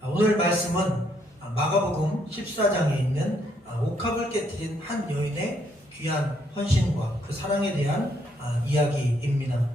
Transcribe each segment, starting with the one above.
오늘 말씀은 마가복음 14장에 있는 옥합을 깨뜨린 한 여인의 귀한 헌신과 그 사랑에 대한 이야기입니다.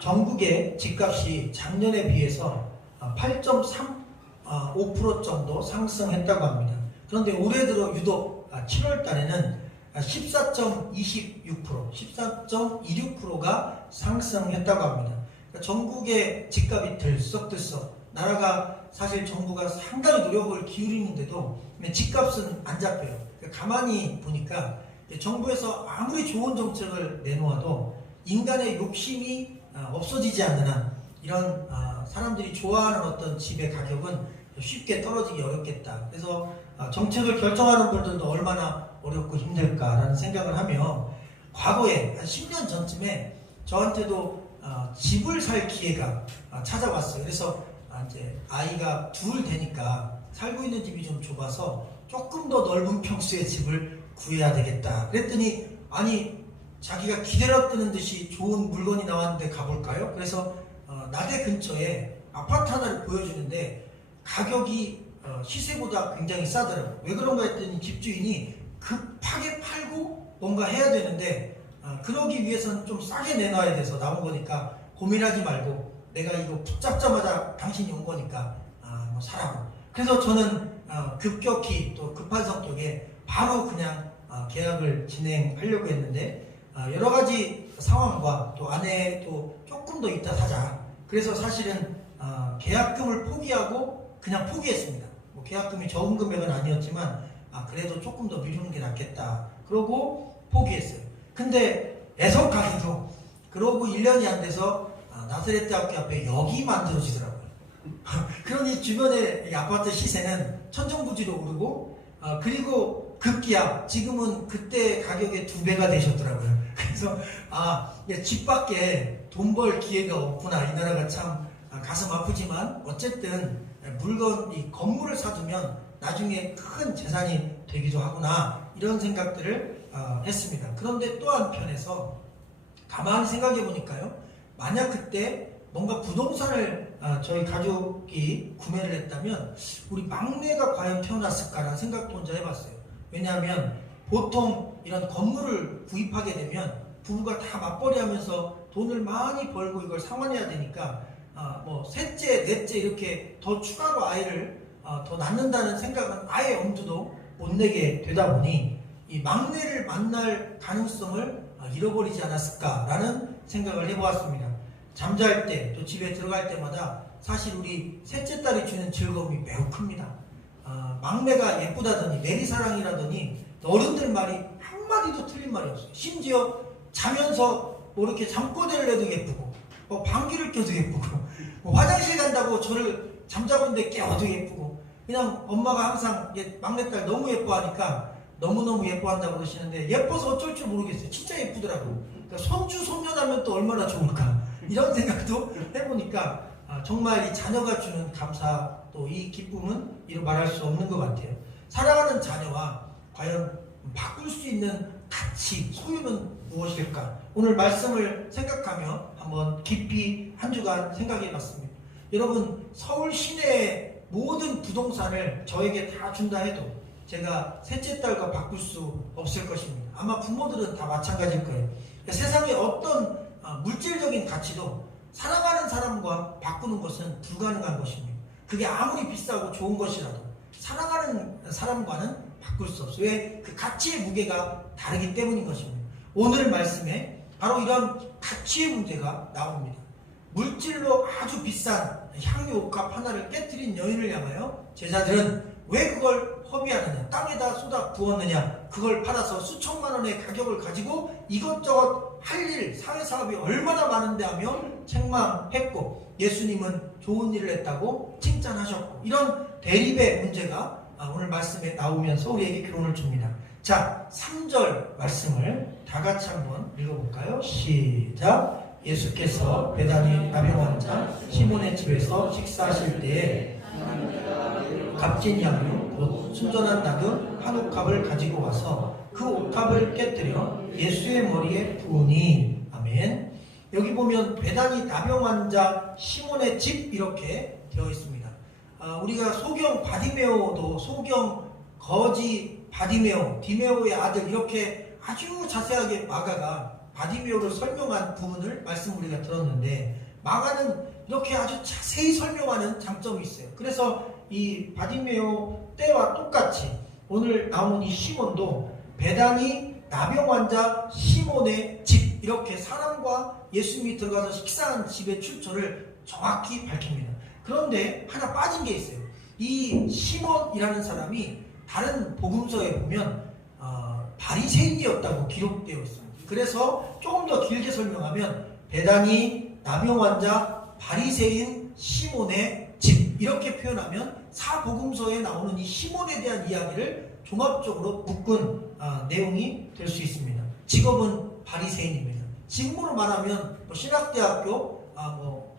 전국의 집값이 작년에 비해서 8.35% 정도 상승했다고 합니다. 그런데 올해 들어 유독 7월 달에는 14.26%, 14.26%가 상승했다고 합니다. 그러니까 전국의 집값이 들썩들썩, 나라가 사실 정부가 상당히 노력을 기울이는데도 집값은 안 잡혀요. 그러니까 가만히 보니까 정부에서 아무리 좋은 정책을 내놓아도 인간의 욕심이 없어지지 않는 한 이런 사람들이 좋아하는 어떤 집의 가격은 쉽게 떨어지기 어렵겠다. 그래서 정책을 결정하는 분들도 얼마나 어렵고 힘들까라는 생각을 하며 과거에 한 10년 전쯤에 저한테도 집을 살 기회가 찾아왔어요. 그래서 이제 아이가 둘 되니까 살고 있는 집이 좀 좁아서 조금 더 넓은 평수의 집을 구해야 되겠다. 그랬더니 아니 자기가 기다렸다는 듯이 좋은 물건이 나왔는데 가볼까요? 그래서 나대 근처에 아파트 하나를 보여주는데 가격이 시세보다 굉장히 싸더라고요. 왜 그런가 했더니 집주인이 급하게 팔고 뭔가 해야 되는데 그러기 위해서는 좀 싸게 내놔야 돼서 나온 거니까 고민하지 말고 내가 이거 붙잡자마자 당신이 온 거니까 뭐 사라고. 그래서 저는 급격히 또 급한 성격에 바로 그냥 계약을 진행하려고 했는데 여러 가지 상황과 또 아내도 조금 더 이따 사자. 그래서 사실은 계약금을 포기하고 그냥 포기했습니다. 뭐 계약금이 적은 금액은 아니었지만 그래도 조금 더 미루는 게 낫겠다. 그러고 포기했어요. 근데 애석하게도 그러고 1년이 안 돼서 나사렛 대학교 앞에 역이 만들어지더라고요. 그러니 주변의 아파트 시세는 천정부지로 오르고 그리고 급기야 지금은 그때 가격의 2배가 되셨더라고요. 그래서 집밖에 돈 벌 기회가 없구나. 이 나라가 참 가슴 아프지만 어쨌든 이 건물을 사두면 나중에 큰 재산이 되기도 하구나. 이런 생각들을 했습니다. 그런데 또 한편에서 가만히 생각해 보니까요. 만약 그때 뭔가 부동산을 저희 가족이 구매를 했다면 우리 막내가 과연 태어났을까라는 생각도 혼자 해봤어요. 왜냐하면 보통 이런 건물을 구입하게 되면 부부가 다 맞벌이 하면서 돈을 많이 벌고 이걸 상환해야 되니까 뭐 셋째, 넷째 이렇게 더 추가로 아이를 더 낳는다는 생각은 아예 엄두도 못 내게 되다 보니 이 막내를 만날 가능성을 잃어버리지 않았을까라는 생각을 해보았습니다. 잠잘 때 또 집에 들어갈 때마다 사실 우리 셋째 딸이 주는 즐거움이 매우 큽니다. 막내가 예쁘다더니 내리사랑이라더니 어른들 말이 한마디도 틀린 말이 없어요. 심지어 자면서 뭐 이렇게 잠꼬대를 해도 예쁘고 방귀를 껴도 예쁘고 화장실 간다고 저를 잠자고 있는데 깨워도 예쁘고 그냥 엄마가 항상 막내딸 너무 예뻐하니까 너무너무 예뻐한다고 그러시는데 예뻐서 어쩔 줄 모르겠어요. 진짜 예쁘더라고요. 그러니까 손주 손녀라면 또 얼마나 좋을까 이런 생각도 해보니까 정말 이 자녀가 주는 감사 또 이 기쁨은 이루 말할 수 없는 것 같아요. 사랑하는 자녀와 과연 바꿀 수 있는 가치, 소유는 무엇일까? 오늘 말씀을 생각하며 한번 깊이 한 주간 생각해 봤습니다. 여러분 서울 시내의 모든 부동산을 저에게 다 준다 해도 제가 셋째 딸과 바꿀 수 없을 것입니다. 아마 부모들은 다 마찬가지일 거예요. 그러니까 세상의 어떤 물질적인 가치도 사랑하는 사람과 바꾸는 것은 불가능한 것입니다. 그게 아무리 비싸고 좋은 것이라도 사랑하는 사람과는 바꿀 수 없어요. 왜? 그 가치의 무게가 다르기 때문인 것입니다. 오늘 말씀에 바로 이런 가치의 문제가 나옵니다. 물질로 아주 비싼 향유 옥합 하나를 깨뜨린 여인을 향하여 제자들은 왜 그걸 허비하느냐, 땅에다 쏟아 부었느냐, 그걸 팔아서 수천만 원의 가격을 가지고 이것저것 할 일, 사회사업이 얼마나 많은데 하며 책망했고 예수님은 좋은 일을 했다고 칭찬하셨고 이런 대립의 문제가 오늘 말씀에 나오면서 우리에게 교훈을 줍니다. 자, 3절 말씀을 다 같이 한번 읽어볼까요? 시작! 예수께서 베다니 나병 환자 시몬의 집에서 식사하실 때에 값진 향유 곧 순전한 나드 한 옥합을 가지고 와서 그 옥합을 깨뜨려 예수의 머리에 부으니. 아멘. 여기 보면 베다니 나병 환자 시몬의 집 이렇게 되어 있습니다. 우리가 소경 바디메오도 소경 거지 바디메오, 디메오의 아들 이렇게 아주 자세하게 마가가 바디메오를 설명한 부분을 말씀 우리가 들었는데, 마가는 이렇게 아주 자세히 설명하는 장점이 있어요. 그래서 이 바디메오 때와 똑같이 오늘 나오는 이 시몬도 베다니 나병 환자 시몬의 집, 이렇게 사람과 예수님이 들어가서 식사한 집의 출처를 정확히 밝힙니다. 그런데 하나 빠진 게 있어요. 이 시몬이라는 사람이 다른 복음서에 보면 바리새인이었다고 기록되어 있습니다. 그래서 조금 더 길게 설명하면 베다니 나병 환자 바리새인 시몬의 집, 이렇게 표현하면 사복음서에 나오는 이 시몬에 대한 이야기를 종합적으로 묶은 내용이 될 수 있습니다. 직업은 바리새인입니다. 직무로 말하면 신학대학교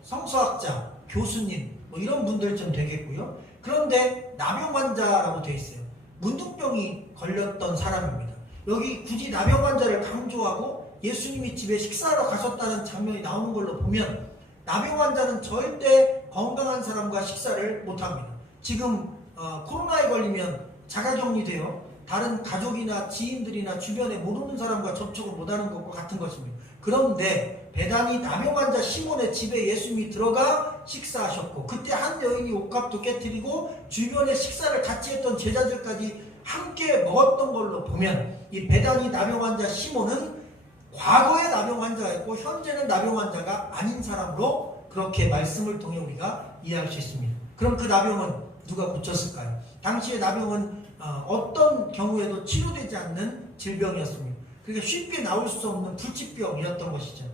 성서학자, 교수님 이런 분들 좀 되겠고요. 그런데 나병 환자라고 되어 있어요. 문둥병이 걸렸던 사람입니다. 여기 굳이 나병 환자를 강조하고 예수님이 집에 식사하러 가셨다는 장면이 나오는 걸로 보면 나병 환자는 절대 건강한 사람과 식사를 못합니다. 지금 코로나에 걸리면 자가격리되어 다른 가족이나 지인들이나 주변에 모르는 사람과 접촉을 못하는 것과 같은 것입니다. 그런데 베다니 나병 환자 시몬의 집에 예수님이 들어가 식사하셨고, 그때 한 여인이 옷값도 깨뜨리고 주변에 식사를 같이 했던 제자들까지 함께 먹었던 걸로 보면 이 베다니 나병 환자 시몬은 과거의 나병 환자였고 현재는 나병 환자가 아닌 사람으로 그렇게 말씀을 통해 우리가 이해할 수 있습니다. 그럼 그 나병은 누가 고쳤을까요? 당시의 나병은 어떤 경우에도 치료되지 않는 질병이었습니다. 그러니까 쉽게 나올 수 없는 불치병이었던 것이죠.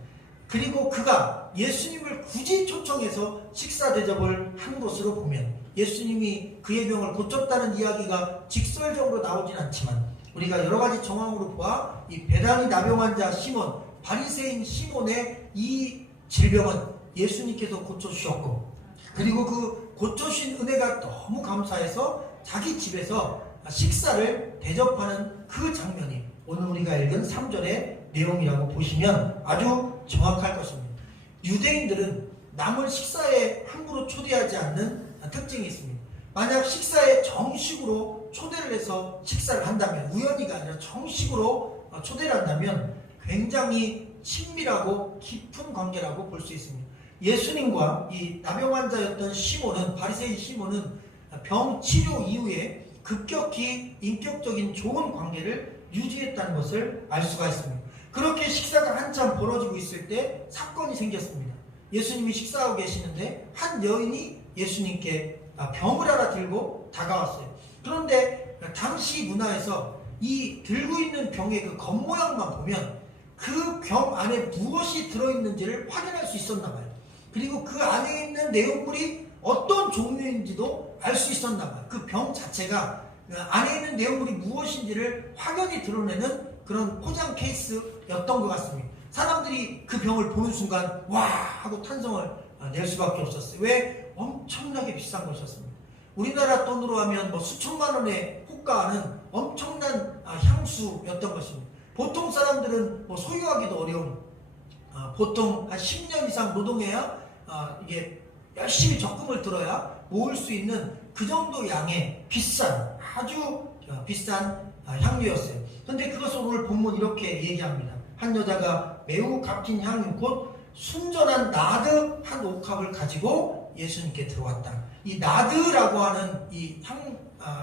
그리고 그가 예수님을 굳이 초청해서 식사 대접을 한 것으로 보면 예수님이 그의 병을 고쳤다는 이야기가 직설적으로 나오진 않지만, 우리가 여러 가지 정황으로 보아 이 베다니 나병 환자 시몬, 바리새인 시몬의 이 질병은 예수님께서 고쳐주셨고, 그리고 그 고쳐주신 은혜가 너무 감사해서 자기 집에서 식사를 대접하는 그 장면이 오늘 우리가 읽은 3절의 내용이라고 보시면 아주 정확할 것입니다. 유대인들은 남을 식사에 함부로 초대하지 않는 특징이 있습니다. 만약 식사에 정식으로 초대를 해서 식사를 한다면, 우연히가 아니라 정식으로 초대를 한다면 굉장히 친밀하고 깊은 관계라고 볼 수 있습니다. 예수님과 이 나병 환자였던 시몬은, 바리새인 시몬은 병 치료 이후에 급격히 인격적인 좋은 관계를 유지했다는 것을 알 수가 있습니다. 그렇게 식사가 한참 벌어지고 있을 때 사건이 생겼습니다. 예수님이 식사하고 계시는데 한 여인이 예수님께 병을 하나 들고 다가왔어요. 그런데 당시 문화에서 이 들고 있는 병의 그 겉모양만 보면 그 병 안에 무엇이 들어있는지를 확인할 수 있었나 봐요. 그리고 그 안에 있는 내용물이 어떤 종류인지도 알 수 있었나 봐요. 그 병 자체가 안에 있는 내용물이 무엇인지를 확연히 드러내는 그런 포장 케이스였던 것 같습니다. 사람들이 그 병을 보는 순간 와 하고 탄성을 낼 수밖에 없었어요. 왜? 엄청나게 비싼 것이었습니다. 우리나라 돈으로 하면 수천만 원에 호가하는 엄청난 향수였던 것입니다. 보통 사람들은 소유하기도 어려운, 보통 한 10년 이상 노동해야 이게 열심히 적금을 들어야 모을 수 있는 그 정도 양의 비싼, 아주 비싼 향료였어요. 그런데 그것을 오늘 본문 이렇게 얘기합니다. 한 여자가 매우 값진 향유 곧 순전한 나드 한 옥합을 가지고 예수님께 들어왔다. 이 나드라고 하는 이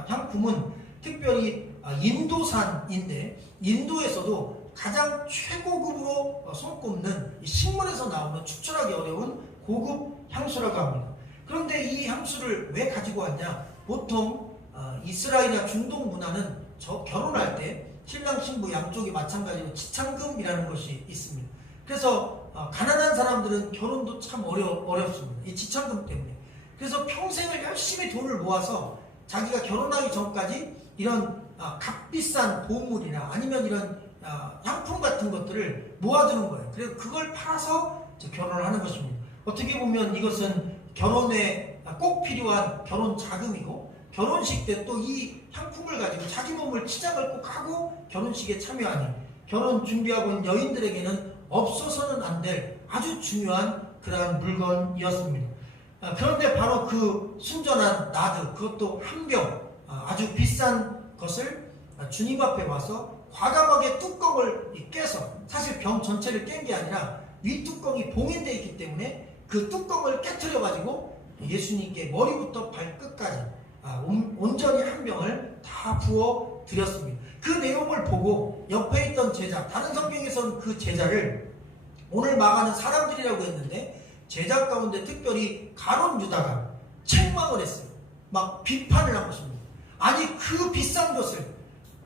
향품은 특별히 인도산인데, 인도에서도 가장 최고급으로 손꼽는 식물에서 나오는 추출하기 어려운 고급 향수라고 합니다. 그런데 이 향수를 왜 가지고 왔냐? 보통 이스라엘이나 중동 문화는 결혼할 때 신랑 신부 양쪽이 마찬가지로 지참금이라는 것이 있습니다. 그래서 가난한 사람들은 결혼도 참 어렵습니다. 이 지참금 때문에. 그래서 평생을 열심히 돈을 모아서 자기가 결혼하기 전까지 이런 값비싼 보물이나 아니면 이런 향품 같은 것들을 모아두는 거예요. 그래서 그걸 팔아서 결혼을 하는 것입니다. 어떻게 보면 이것은 결혼에 꼭 필요한 결혼 자금이고, 결혼식 때 또 이 향품을 가지고 자기 몸을 치장을 꼭 하고 결혼식에 참여하니 결혼 준비하고 있는 여인들에게는 없어서는 안 될 아주 중요한 그러한 물건이었습니다. 그런데 바로 그 순전한 나드, 그것도 한 병, 아주 비싼 것을 주님 앞에 와서 과감하게 뚜껑을 깨서, 사실 병 전체를 깬 게 아니라 윗뚜껑이 봉인되어 있기 때문에 그 뚜껑을 깨트려 가지고 예수님께 머리부터 발끝까지 온전히 한 병을 다 부어 드렸습니다. 그 내용을 보고 옆에 있던 제자, 다른 성경에서는 그 제자를 오늘 말하는 사람들이라고 했는데, 제자 가운데 특별히 가룟 유다가 책망을 했어요. 막 비판을 한 것입니다. 아니, 그 비싼 것을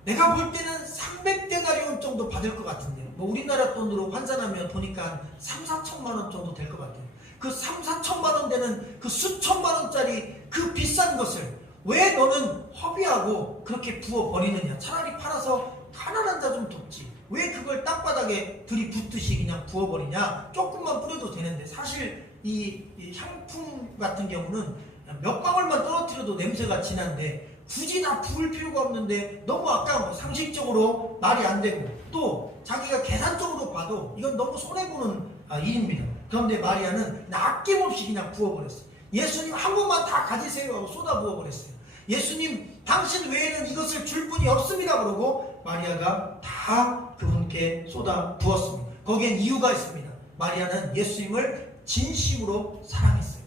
내가 볼 때는 300데나리온 정도 받을 것 같은데요. 뭐 우리나라 돈으로 환산하면 보니까 3, 4천만 원 정도 될 것 같아요. 그 3, 4천만 원 되는 그 수천만 원짜리 그 비싼 것을 왜 너는 허비하고 그렇게 부어버리느냐. 차라리 팔아서 가난한 자 좀 돕지. 왜 그걸 땅바닥에 들이붓듯이 그냥 부어버리냐. 조금만 뿌려도 되는데, 사실 이 향품 같은 경우는 몇 방울만 떨어뜨려도 냄새가 진한데 굳이 다 부을 필요가 없는데 너무 아까운 거, 상식적으로 말이 안 되고 또 자기가 계산적으로 봐도 이건 너무 손해보는 일입니다. 그런데 마리아는 아낌없이 그냥 부어버렸어요. 예수님 한 번만 다 가지세요 하고 쏟아 부어버렸어요. 예수님 당신 외에는 이것을 줄 분이 없습니다 그러고 마리아가 다 그분께 쏟아 부었습니다. 거기엔 이유가 있습니다. 마리아는 예수님을 진심으로 사랑했어요.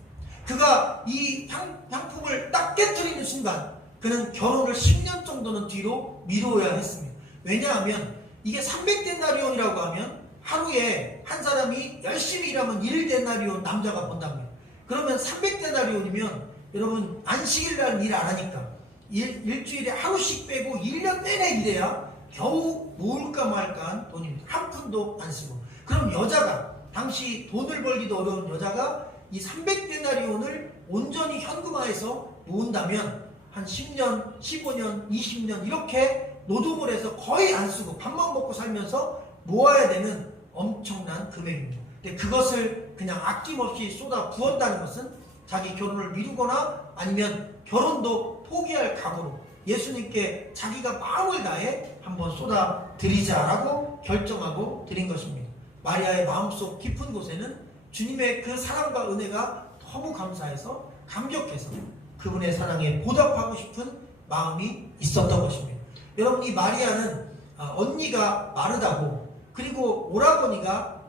그가 이 향품을 딱 깨뜨리는 순간 그는 결혼을 10년 정도는 뒤로 미루어야 했습니다. 왜냐하면 이게 300데나리온이라고 하면 하루에 한 사람이 열심히 일하면 1데나리온 남자가 번답니다. 그러면 300데나리온이면 여러분 안식일날 일 안 하니까 일주일에 하루씩 빼고 1년 내내 일해야 겨우 모을까 말까 한 돈입니다. 한 푼도 안 쓰고. 그럼 여자가, 당시 돈을 벌기도 어려운 여자가 이 300데나리온을 온전히 현금화해서 모은다면 한 10년, 15년, 20년 이렇게 노동을 해서 거의 안 쓰고 밥만 먹고 살면서 모아야 되는 엄청난 금액입니다. 근데 그것을 그냥 아낌없이 쏟아 부었다는 것은 자기 결혼을 미루거나 아니면 결혼도 포기할 각오로 예수님께 자기가 마음을 다해 한번 쏟아 드리자라고 결정하고 드린 것입니다. 마리아의 마음속 깊은 곳에는 주님의 그 사랑과 은혜가 너무 감사해서 감격해서 그분의 사랑에 보답하고 싶은 마음이 있었던 것입니다. 여러분, 이 마리아는 언니가 마르다고, 그리고 오라버니가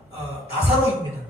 나사로입니다.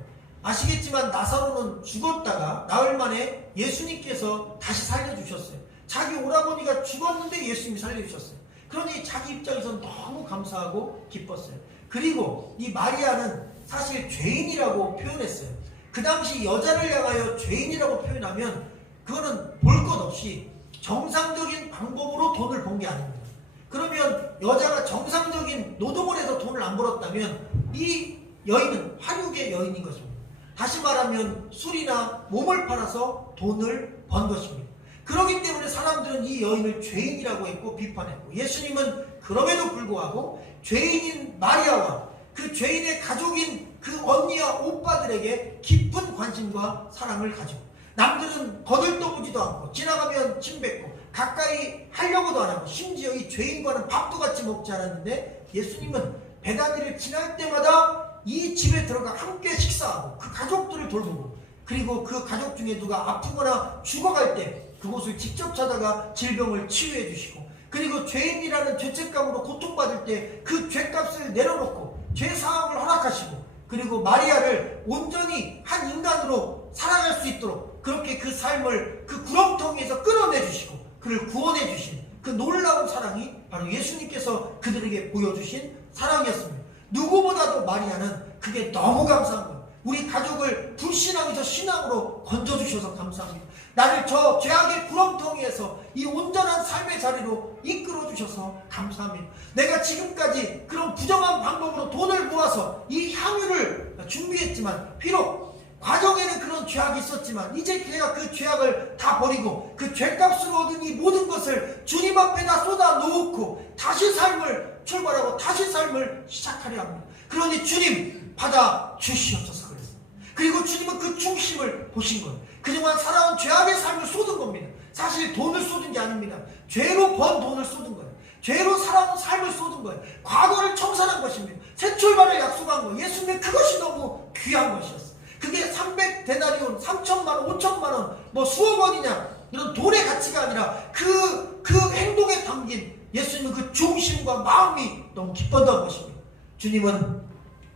아시겠지만 나사로는 죽었다가 나흘 만에 예수님께서 다시 살려주셨어요. 자기 오라버니가 죽었는데 예수님이 살려주셨어요. 그러니 자기 입장에서는 너무 감사하고 기뻤어요. 그리고 이 마리아는 사실 죄인이라고 표현했어요. 그 당시 여자를 향하여 죄인이라고 표현하면 그거는 볼 것 없이 정상적인 방법으로 돈을 번 게 아닙니다. 그러면 여자가 정상적인 노동을 해서 돈을 안 벌었다면 이 여인은 화류계 여인인 것입니다. 다시 말하면 술이나 몸을 팔아서 돈을 번 것입니다. 그렇기 때문에 사람들은 이 여인을 죄인이라고 했고 비판했고, 예수님은 그럼에도 불구하고 죄인인 마리아와 그 죄인의 가족인 그 언니와 오빠들에게 깊은 관심과 사랑을 가지고, 남들은 거들떠보지도 않고 지나가면 침뱉고 가까이 하려고도 안 하고 심지어 이 죄인과는 밥도 같이 먹지 않았는데, 예수님은 베다니를 지날 때마다 이 집에 들어가 함께 식사하고 그 가족들을 돌보고, 그리고 그 가족 중에 누가 아프거나 죽어갈 때 그곳을 직접 찾아가 질병을 치유해 주시고, 그리고 죄인이라는 죄책감으로 고통받을 때 그 죄값을 내려놓고 죄사함을 허락하시고, 그리고 마리아를 온전히 한 인간으로 살아갈 수 있도록 그렇게 그 삶을 그 구렁텅이에서 끌어내 주시고 그를 구원해 주신 그 놀라운 사랑이 바로 예수님께서 그들에게 보여주신 사랑이었습니다. 누구보다도 마리아는 그게 너무 감사한 거예요. 우리 가족을 불신앙에서 신앙으로 건져주셔서 감사합니다. 나를 저 죄악의 구렁텅이에서 이 온전한 삶의 자리로 이끌어주셔서 감사합니다. 내가 지금까지 그런 부정한 방법으로 돈을 모아서 이 향유를 준비했지만, 비록 과정에는 그런 죄악이 있었지만 이제 내가 그 죄악을 다 버리고 그 죄값으로 얻은 이 모든 것을 주님 앞에다 쏟아 놓고 다시 삶을 출발하고 다시 삶을 시작하려 합니다. 그러니 주님 받아 주시옵소서 그랬어요. 그리고 주님은 그 중심을 보신 거예요. 그동안 살아온 죄악의 삶을 쏟은 겁니다. 사실 돈을 쏟은 게 아닙니다. 죄로 번 돈을 쏟은 거예요. 죄로 살아온 삶을 쏟은 거예요. 과거를 청산한 것입니다. 새 출발을 약속한 거예요. 예수님의 그것이 너무 귀한 것이었어요. 그 그게 300데나리온, 3천만 원, 5천만 원, 뭐 수억 원이냐, 이런 돈의 가치가 아니라 그 행동에 담긴 예수님은 그 중심과 마음이 너무 기뻤던 것입니다. 주님은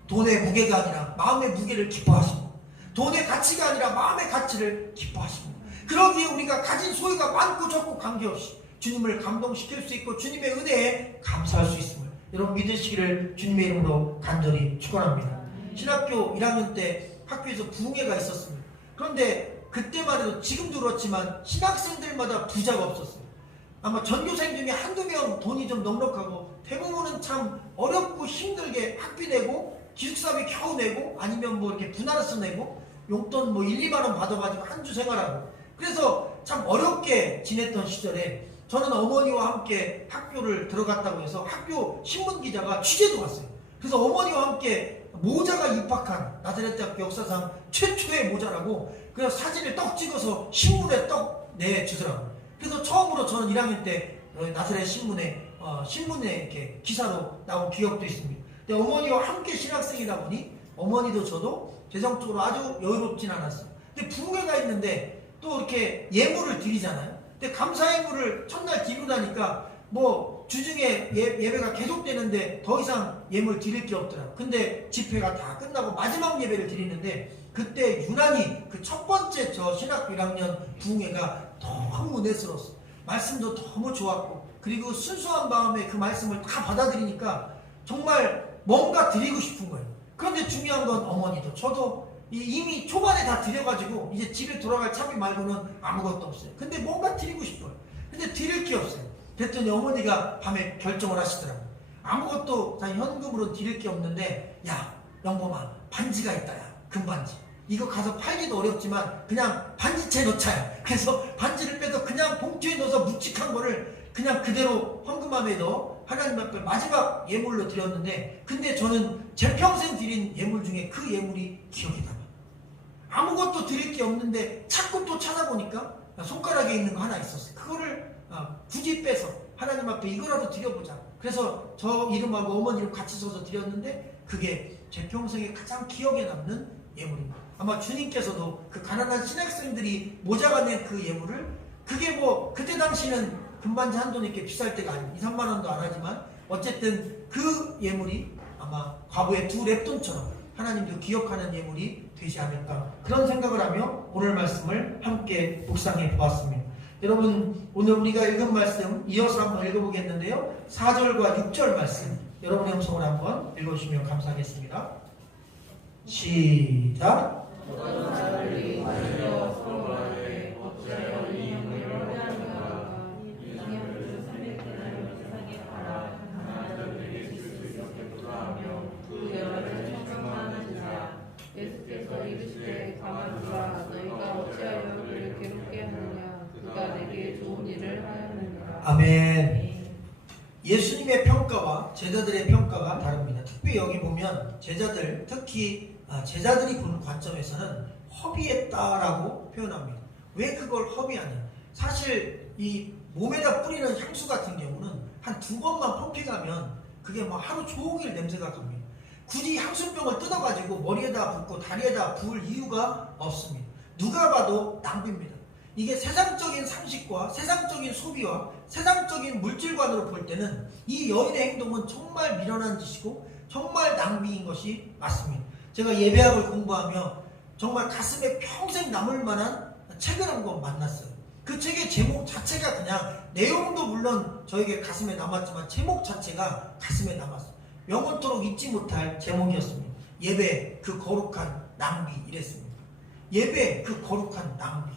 돈의 무게가 아니라 마음의 무게를 기뻐하십니다. 돈의 가치가 아니라 마음의 가치를 기뻐하십니다. 그러기에 우리가 가진 소유가 많고 적고 관계없이 주님을 감동시킬 수 있고 주님의 은혜에 감사할 수 있음을 여러분 믿으시기를 주님의 이름으로 간절히 축원합니다. 신학교 1학년 때 학교에서 부흥회가 있었습니다. 그런데 그때만 해도 지금도 그렇지만 신학생들마다 부자가 없었어요. 아마 전교생 중에 한두 명 돈이 좀 넉넉하고 대부분은 참 어렵고 힘들게 학비 내고 기숙사비 겨우 내고 아니면 뭐 이렇게 분할해서 내고 용돈 뭐 1, 2만 원 받아가지고 한 주 생활하고 그래서 참 어렵게 지냈던 시절에 저는 어머니와 함께 학교를 들어갔다고 해서 학교 신문기자가 취재도 왔어요. 그래서 어머니와 함께 모자가 입학한 나사렛대학교 역사상 최초의 모자라고 그래서 사진을 떡 찍어서 신문에 떡 내주더라고요. 그래서 처음으로 저는 1학년 때 나사렛 신문에 이렇게 기사로 나온 기억도 있습니다. 근데 어머니와 함께 신학생이다 보니 어머니도 저도 재정적으로 아주 여유롭진 않았어요. 근데 부흥회가 있는데 또 이렇게 예물을 드리잖아요. 근데 감사 예물을 첫날 드리고 나니까 뭐 주중에 예배가 계속되는데 더 이상 예물 드릴 게 없더라고요. 근데 집회가 다 끝나고 마지막 예배를 드리는데 그때 유난히 그 첫 번째 저 신학교 1학년 부흥회가 너무 은혜스러웠어요. 말씀도 너무 좋았고 그리고 순수한 마음에 그 말씀을 다 받아들이니까 정말 뭔가 드리고 싶은 거예요. 그런데 중요한 건 어머니도 저도 이미 초반에 다 드려가지고 이제 집에 돌아갈 차비 말고는 아무것도 없어요. 근데 뭔가 드리고 싶어요. 근데 드릴 게 없어요. 그랬더니 어머니가 밤에 결정을 하시더라고요. 아무것도 다 현금으로 드릴 게 없는데 야 영범아 반지가 있다. 야 금반지 이거 가서 팔기도 어렵지만 그냥 반지채 넣자야. 그래서 반지를 빼서 그냥 봉투에 넣어서 묵직한 거를 그냥 그대로 헌금함에 넣어 하나님 앞에 마지막 예물로 드렸는데 근데 저는 제 평생 드린 예물 중에 그 예물이 기억이 남아요. 아무것도 드릴 게 없는데 자꾸 또 찾아보니까 손가락에 있는 거 하나 있었어요. 그거를 굳이 빼서 하나님 앞에 이거라도 드려보자. 그래서 저 이름하고 어머니 이름 같이 써서 드렸는데 그게 제 평생에 가장 기억에 남는 예물입니다. 아마 주님께서도 그 가난한 신학생들이 모자가 낸 그 예물을 그게 뭐 그때 당시는 금반지 한 돈 이렇게 비쌀 때가 아니고 2, 3만 원도 안 하지만 어쨌든 그 예물이 아마 과거의 두 랩돈처럼 하나님도 기억하는 예물이 되지 않을까 그런 생각을 하며 오늘 말씀을 함께 묵상해 보았습니다. 여러분 오늘 우리가 읽은 말씀 이어서 한번 읽어보겠는데요. 4절과 6절 말씀 여러분의 음성을 한번 읽어주시면 감사하겠습니다. 시작. 예수께서 이르시되 가만두라 너희가 어찌하여 그를 괴롭게 하느냐 그가 내게 좋은 일을 하였느니라. 아멘. 예수님의 평가와 제자들의 평가가 다릅니다. 특별히 여기 보면 제자들 특히 제자들이 보는 관점에서는 허비했다라고 표현합니다. 왜 그걸 허비하냐? 사실 이 몸에다 뿌리는 향수 같은 경우는 한 2번만 펌핑하면 그게 뭐 하루 종일 냄새가 갑니다. 굳이 향수병을 뜯어가지고 머리에다 붓고 다리에다 부을 이유가 없습니다. 누가 봐도 낭비입니다. 이게 세상적인 상식과 세상적인 소비와 세상적인 물질관으로 볼 때는 이 여인의 행동은 정말 미련한 짓이고 정말 낭비인 것이 맞습니다. 제가 예배학을 공부하며 정말 가슴에 평생 남을 만한 책을 한 권 만났어요. 그 책의 제목 자체가 그냥 내용도 물론 저에게 가슴에 남았지만 제목 자체가 가슴에 남았어요. 영원토록 잊지 못할 제목이었습니다. 예배 그 거룩한 낭비 이랬습니다. 예배 그 거룩한 낭비.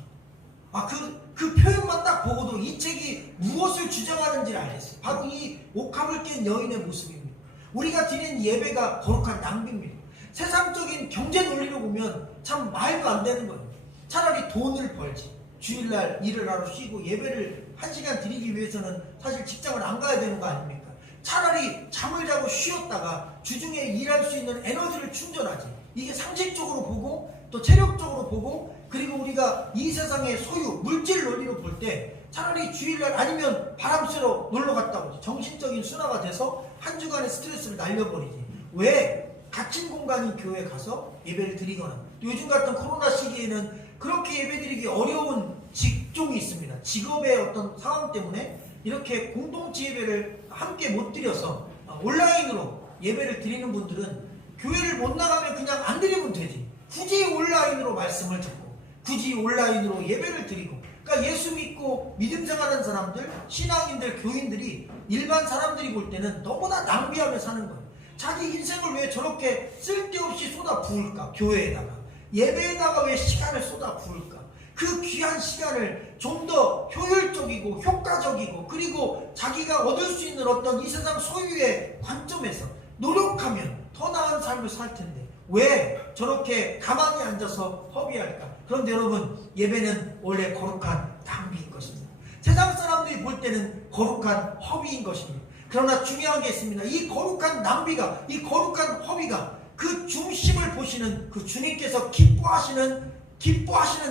그 표현만 딱 보고도 이 책이 무엇을 주장하는지를 알겠어요. 바로 이 옥합을 깬 여인의 모습입니다. 우리가 드리는 예배가 거룩한 낭비입니다. 세상적인 경제 논리로 보면 참 말도 안 되는 거예요. 차라리 돈을 벌지. 주일날 일을 하러 쉬고 예배를 1시간 드리기 위해서는 사실 직장을 안 가야 되는 거 아닙니까? 차라리 잠을 자고 쉬었다가 주중에 일할 수 있는 에너지를 충전하지. 이게 상식적으로 보고 또 체력적으로 보고 그리고 우리가 이 세상의 소유, 물질 논리로 볼 때 차라리 주일날 아니면 바람 쐬러 놀러 갔다 오지. 정신적인 순화가 돼서 한 주간의 스트레스를 날려버리지. 왜? 갇힌 공간인 교회에 가서 예배를 드리거나, 또 요즘 같은 코로나 시기에는 그렇게 예배드리기 어려운 직종이 있습니다. 직업의 어떤 상황 때문에 이렇게 공동체 예배를 함께 못 드려서 온라인으로 예배를 드리는 분들은 교회를 못 나가면 그냥 안 드리면 되지, 굳이 온라인으로 말씀을 듣고 굳이 온라인으로 예배를 드리고, 그러니까 예수 믿고 믿음 생활하는 사람들, 신앙인들, 교인들이 일반 사람들이 볼 때는 너무나 낭비하며 사는 거예요. 자기 인생을 왜 저렇게 쓸데없이 쏟아 부을까? 교회에다가, 예배에다가 왜 시간을 쏟아 부을까? 그 귀한 시간을 좀 더 효율적이고 효과적이고, 그리고 자기가 얻을 수 있는 어떤 이 세상 소유의 관점에서 노력하면 더 나은 삶을 살 텐데 왜 저렇게 가만히 앉아서 허비할까? 그런데 여러분, 예배는 원래 거룩한 낭비인 것입니다. 세상 사람들이 볼 때는 거룩한 허비인 것입니다. 그러나 중요한 게 있습니다. 이 거룩한 낭비가, 이 거룩한 허비가 그 중심을 보시는 그 주님께서 기뻐하시는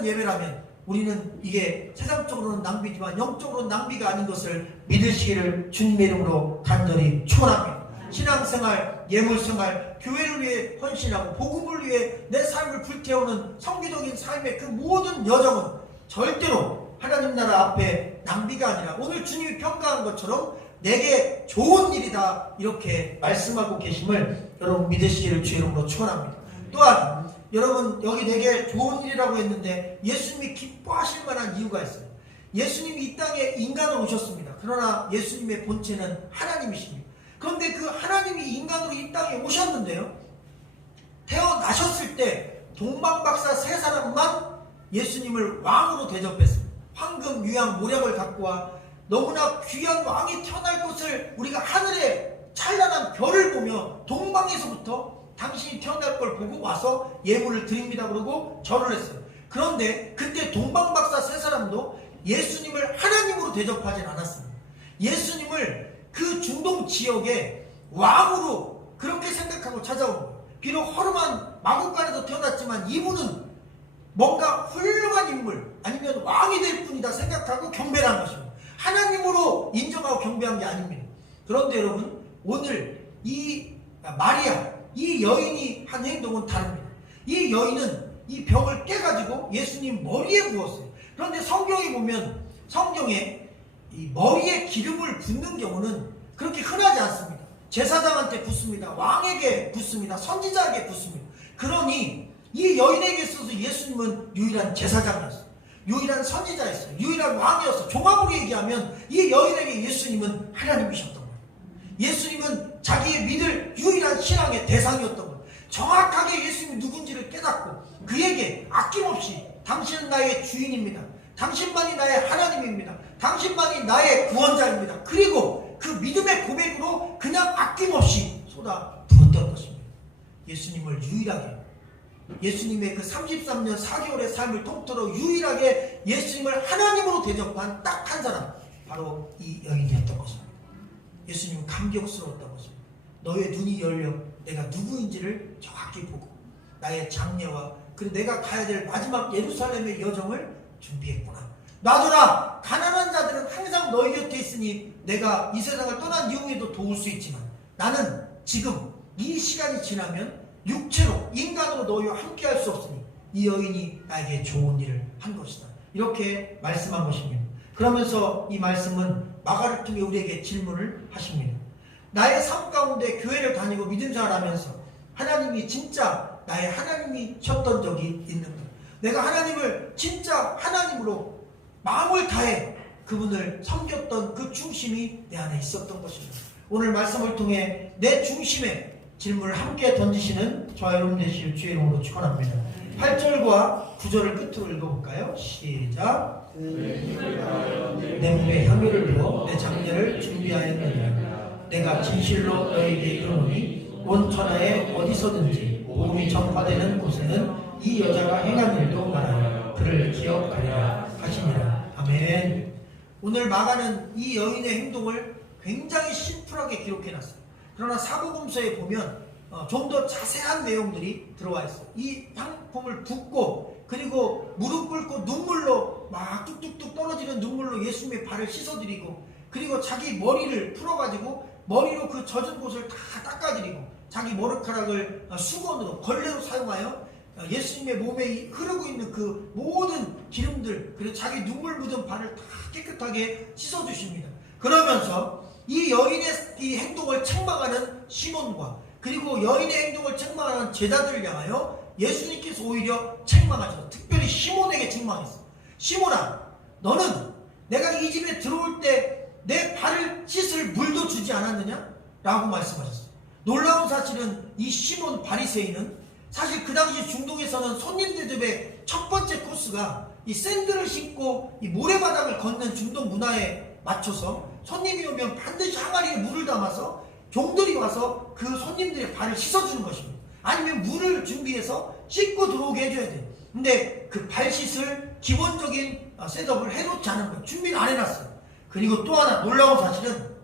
예배라면 우리는 이게 세상적으로는 낭비지만 영적으로는 낭비가 아닌 것을 믿으시기를 주님의 이름으로 간절히 축원합니다. 신앙생활, 예물생활, 교회를 위해 헌신하고 복음을 위해 내 삶을 불태우는 성기적인 삶의 그 모든 여정은 절대로 하나님 나라 앞에 낭비가 아니라 오늘 주님이 평가한 것처럼 내게 좋은 일이다, 이렇게 말씀하고 계심을 여러분 믿으시기를 주의 이름으로 축원합니다. 또한 여러분, 여기 되게 좋은 일이라고 했는데 예수님이 기뻐하실 만한 이유가 있어요. 예수님이 이 땅에 인간으로 오셨습니다. 그러나 예수님의 본체는 하나님이십니다. 그런데 그 하나님이 인간으로 이 땅에 오셨는데요, 태어나셨을 때 동방박사 세 사람만 예수님을 왕으로 대접했습니다. 황금, 유향, 모략을 갖고 와 너무나 귀한 왕이 태어날 것을 우리가 하늘에 찬란한 별을 보며 동방에서부터 당신이 태어날 걸 보고 와서 예물을 드립니다 그러고 절을 했어요. 그런데 그때 동방박사 세 사람도 예수님을 하나님으로 대접하진 않았습니다. 예수님을 그 중동 지역의 왕으로 그렇게 생각하고 찾아온 거예요. 비록 허름한 마구간에서 태어났지만 이분은 뭔가 훌륭한 인물, 아니면 왕이 될 뿐이다 생각하고 경배를 한 것입니다. 하나님으로 인정하고 경배한 게 아닙니다. 그런데 여러분, 오늘 이 마리아, 이 여인이 한 행동은 다릅니다. 이 여인은 이 병을 깨가지고 예수님 머리에 부었어요. 그런데 성경에 보면, 성경에 이 머리에 기름을 붓는 경우는 그렇게 흔하지 않습니다. 제사장한테 붓습니다. 왕에게 붓습니다. 선지자에게 붓습니다. 그러니 이 여인에게 있어서 예수님은 유일한 제사장이었어요. 유일한 선지자였어요. 유일한 왕이었어요. 종합으로 얘기하면 이 여인에게 예수님은 하나님이셨던 거예요. 예수님은 자기의 믿을 유일한 신앙의 대상이었던 거예요. 정확하게 예수님이 누군지를 깨닫고 그에게 아낌없이 당신은 나의 주인입니다. 당신만이 나의 하나님입니다. 당신만이 나의 구원자입니다. 그리고 그 믿음의 고백으로 그냥 아낌없이 쏟아 부었던 것입니다. 예수님을 유일하게, 예수님의 그 33년 4개월의 삶을 통틀어 유일하게 예수님을 하나님으로 대접한 딱 한 사람, 바로 이 여인이었던 것입니다. 예수님은 감격스러웠던 것입니다. 너의 눈이 열려 내가 누구인지를 정확히 보고 나의 장래와 그리고 내가 가야 될 마지막 예루살렘의 여정을 준비했구나. 놔두라. 가난한 자들은 항상 너희 곁에 있으니 내가 이 세상을 떠난 이후에도 도울 수 있지만 나는 지금 이 시간이 지나면 육체로, 인간으로 너희와 함께 할 수 없으니 이 여인이 나에게 좋은 일을 한 것이다. 이렇게 말씀한 것입니다. 그러면서 이 말씀은 마가를 통해 우리에게 질문을 하십니다. 나의 삶 가운데 교회를 다니고 믿음 생활하면서 하나님이 진짜 나의 하나님이셨던 적이 있는가? 내가 하나님을 진짜 하나님으로 마음을 다해 그분을 섬겼던 그 중심이 내 안에 있었던 것입니다. 오늘 말씀을 통해 내 중심에 질문을 함께 던지시는 저와 여러분 되시길 주의 이름으로 축원합니다. 8절과 9절을 끝으로 읽어볼까요? 시작. 내 몸에 향유를 부어 내 장례를 준비하였느니라. 내가 진실로 너에게 이르노니 온 천하에 어디서든지 복음이 전파되는 곳에는 이 여자가 행한 일도 말하여 그를 기억하리라 하시니라. 아멘. 오늘 마가는 이 여인의 행동을 굉장히 심플하게 기록해놨어요. 그러나 사복음서에 보면 좀 더 자세한 내용들이 들어와 있어요. 이 향품을 붓고 그리고 무릎 꿇고 눈물로 막 뚝뚝뚝 떨어지는 눈물로 예수님의 발을 씻어드리고 그리고 자기 머리를 풀어가지고 머리로 그 젖은 곳을 다 닦아드리고 자기 머리카락을 수건으로 걸레로 사용하여 예수님의 몸에 흐르고 있는 그 모든 기름들, 그리고 자기 눈물 묻은 발을 다 깨끗하게 씻어주십니다. 그러면서 이 여인의 이 행동을 책망하는 시몬과 그리고 여인의 행동을 책망하는 제자들을 향하여 예수님께서 오히려 책망하셔서 특별히 시몬에게 책망했어요. 시몬아, 너는 내가 이 집에 들어올 때 내 발을 씻을 물도 주지 않았느냐? 라고 말씀하셨어요. 놀라운 사실은 이 시몬 바리새인은 사실 그 당시 중동에서는 손님들 집의 첫 번째 코스가 이 샌들을 신고 이 모래바닥을 걷는 중동 문화에 맞춰서 손님이 오면 반드시 항아리에 물을 담아서 종들이 와서 그 손님들의 발을 씻어주는 것입니다. 아니면 물을 준비해서 씻고 들어오게 해줘야 돼요. 근데 그 발 씻을 기본적인 셋업을 해놓지 않은 거예요. 준비를 안 해놨어요. 그리고 또 하나 놀라운 사실은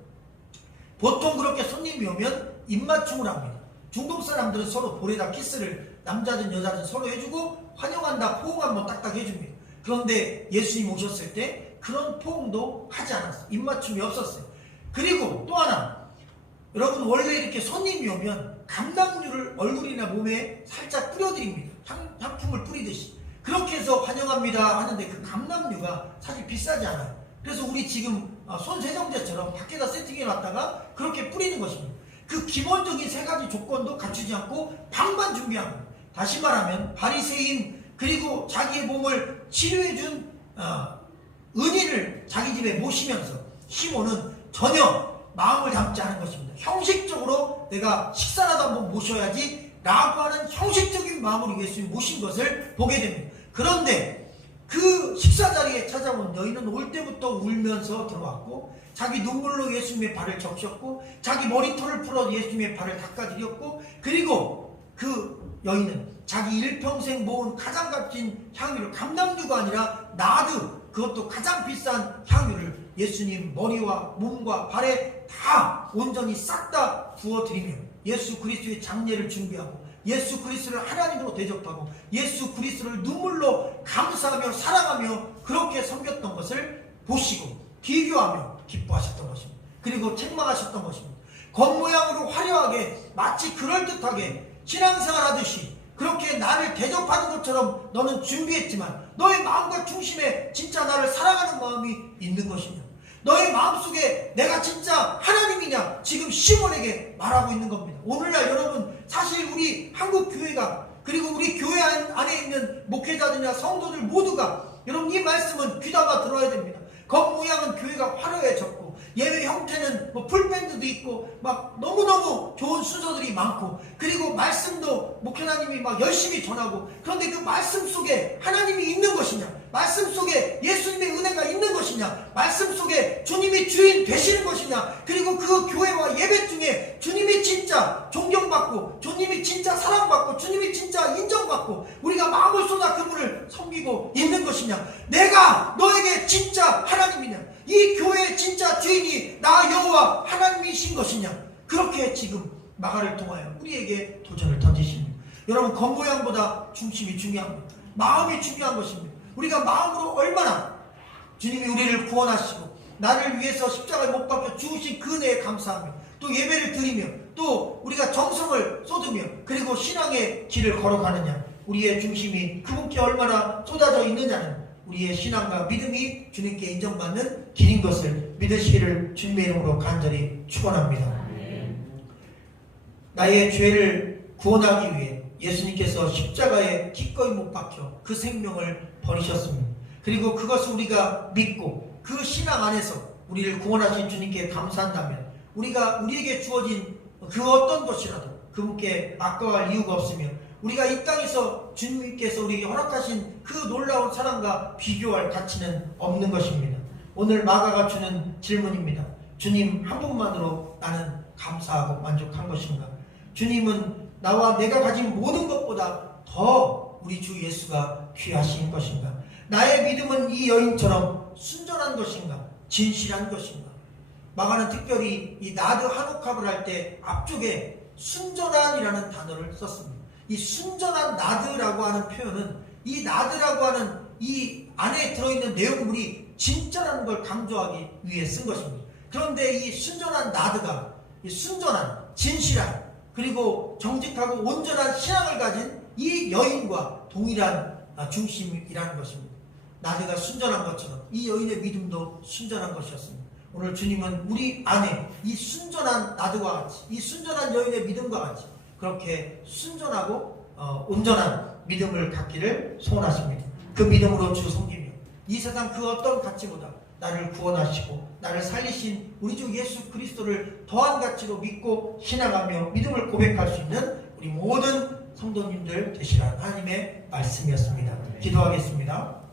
보통 그렇게 손님이 오면 입맞춤을 합니다. 중동 사람들은 서로 볼에다 키스를 남자든 여자든 서로 해주고 환영한다, 포옹 한번 딱딱 해줍니다. 그런데 예수님 오셨을 때 그런 포옹도 하지 않았어요. 입맞춤이 없었어요. 그리고 또 하나, 여러분 원래 이렇게 손님이 오면 감당류를 얼굴이나 몸에 살짝 뿌려드립니다. 향품을 뿌리듯이. 그렇게 해서 환영합니다 하는데 그 감당류가 사실 비싸지 않아요. 그래서 우리 지금 손세정제처럼 밖에다 세팅해 놨다가 그렇게 뿌리는 것입니다. 그 기본적인 세 가지 조건도 갖추지 않고 반만 준비한 거예요. 다시 말하면 바리새인 그리고 자기의 몸을 치료해준 은인을 자기 집에 모시면서 시몬은 전혀 마음을 담지 않은 것입니다. 형식적으로 내가 식사라도 한번 모셔야지 라고 하는 형식적인 마음으로 예수님 모신 것을 보게 됩니다. 그런데 그 식사 자리에 찾아온 여인은 올 때부터 울면서 들어왔고 자기 눈물로 예수님의 발을 적셨고 자기 머리털을 풀어 예수님의 발을 닦아드렸고 그리고 그 여인은 자기 일평생 모은 가장 값진 향유를 감당류가 아니라 나드, 그것도 가장 비싼 향유를 예수님 머리와 몸과 발에 다 온전히 싹 다 부어드리며 예수 그리스도의 장례를 준비하고 예수 그리스도를 하나님으로 대접하고 예수 그리스도를 눈물로 감사하며 사랑하며 그렇게 섬겼던 것을 보시고 비교하며 기뻐하셨던 것입니다. 그리고 책망하셨던 것입니다. 겉모양으로 화려하게 마치 그럴듯하게 신앙생활 하듯이 그렇게 나를 대접하는 것처럼 너는 준비했지만 너의 마음과 중심에 진짜 나를 사랑하는 마음이 있는 것이냐? 너의 마음속에 내가 진짜 하나님이냐? 지금 시몬에게 말하고 있는 겁니다. 오늘날 여러분 사실 우리 한국 교회가 그리고 우리 교회 안에 있는 목회자들이나 성도들 모두가 여러분 이 말씀은 귀담아 들어야 됩니다. 겉모양은 교회가 화려해졌고 예배 형태는 뭐 풀밴드도 있고 막 너무너무 좋은 순서들이 많고 그리고 말씀도 목회자님이 막 열심히 전하고 그런데 그 말씀 속에 하나님이 있는 것이냐? 말씀 속에 예수님의 은혜가 있는 것이냐? 말씀 속에 주님이 주인 되시는 것이냐? 그리고 그 교회와 예배 중에 주님이 진짜 존경받고 주님이 진짜 사랑받고 주님이 진짜 인정받고 우리가 마음을 쏟아 그분을 섬기고 있는 것이냐? 내가 너에게 진짜 하나님이냐? 이 교회의 진짜 주인이 나 여호와 하나님이신 것이냐? 그렇게 지금 마가를 통하여 우리에게 도전을 던지십니다. 여러분 겉모양보다 중심이 중요합니다. 마음이 중요한 것입니다. 우리가 마음으로 얼마나 주님이 우리를 구원하시고 나를 위해서 십자가에 못 박혀 죽으신 그 은혜에 감사하며 또 예배를 드리며 또 우리가 정성을 쏟으며 그리고 신앙의 길을 걸어가느냐, 우리의 중심이 그분께 얼마나 쏟아져 있느냐는 우리의 신앙과 믿음이 주님께 인정받는 길인 것을 믿으시기를 주님의 이름으로 간절히 축원합니다. 나의 죄를 구원하기 위해 예수님께서 십자가에 기꺼이 못 박혀 그 생명을 버리셨습니다. 그리고 그것을 우리가 믿고 그 신앙 안에서 우리를 구원하신 주님께 감사한다면 우리가 우리에게 주어진 그 어떤 것이라도 그분께 아까워할 이유가 없으며 우리가 이 땅에서 주님께서 우리에게 허락하신 그 놀라운 사랑과 비교할 가치는 없는 것입니다. 오늘 마가가 주는 질문입니다. 주님 한 분만으로 나는 감사하고 만족한 것인가? 주님은 나와 내가 가진 모든 것보다 더 우리 주 예수가 귀하신 것인가? 나의 믿음은 이 여인처럼 순전한 것인가? 진실한 것인가? 마가는 특별히 이 나드 한옥합을 할 때 앞쪽에 순전한이라는 단어를 썼습니다. 이 순전한 나드라고 하는 표현은 이 나드라고 하는 이 안에 들어있는 내용물이 진짜라는 걸 강조하기 위해 쓴 것입니다. 그런데 이 순전한 나드가 이 순전한 진실한 그리고 정직하고 온전한 신앙을 가진 이 여인과 동일한 중심이라는 것입니다. 나드가 순전한 것처럼 이 여인의 믿음도 순전한 것이었습니다. 오늘 주님은 우리 안에 이 순전한 나드와 같이, 이 순전한 여인의 믿음과 같이 그렇게 순전하고 온전한 믿음을 갖기를 소원하십니다. 그 믿음으로 주 섬기며 이 세상 그 어떤 가치보다 나를 구원하시고 나를 살리신 우리 주 예수 그리스도를 더한 가치로 믿고 신앙하며 믿음을 고백할 수 있는 우리 모든 성도님들 되시라 하나님의 말씀이었습니다. 기도하겠습니다.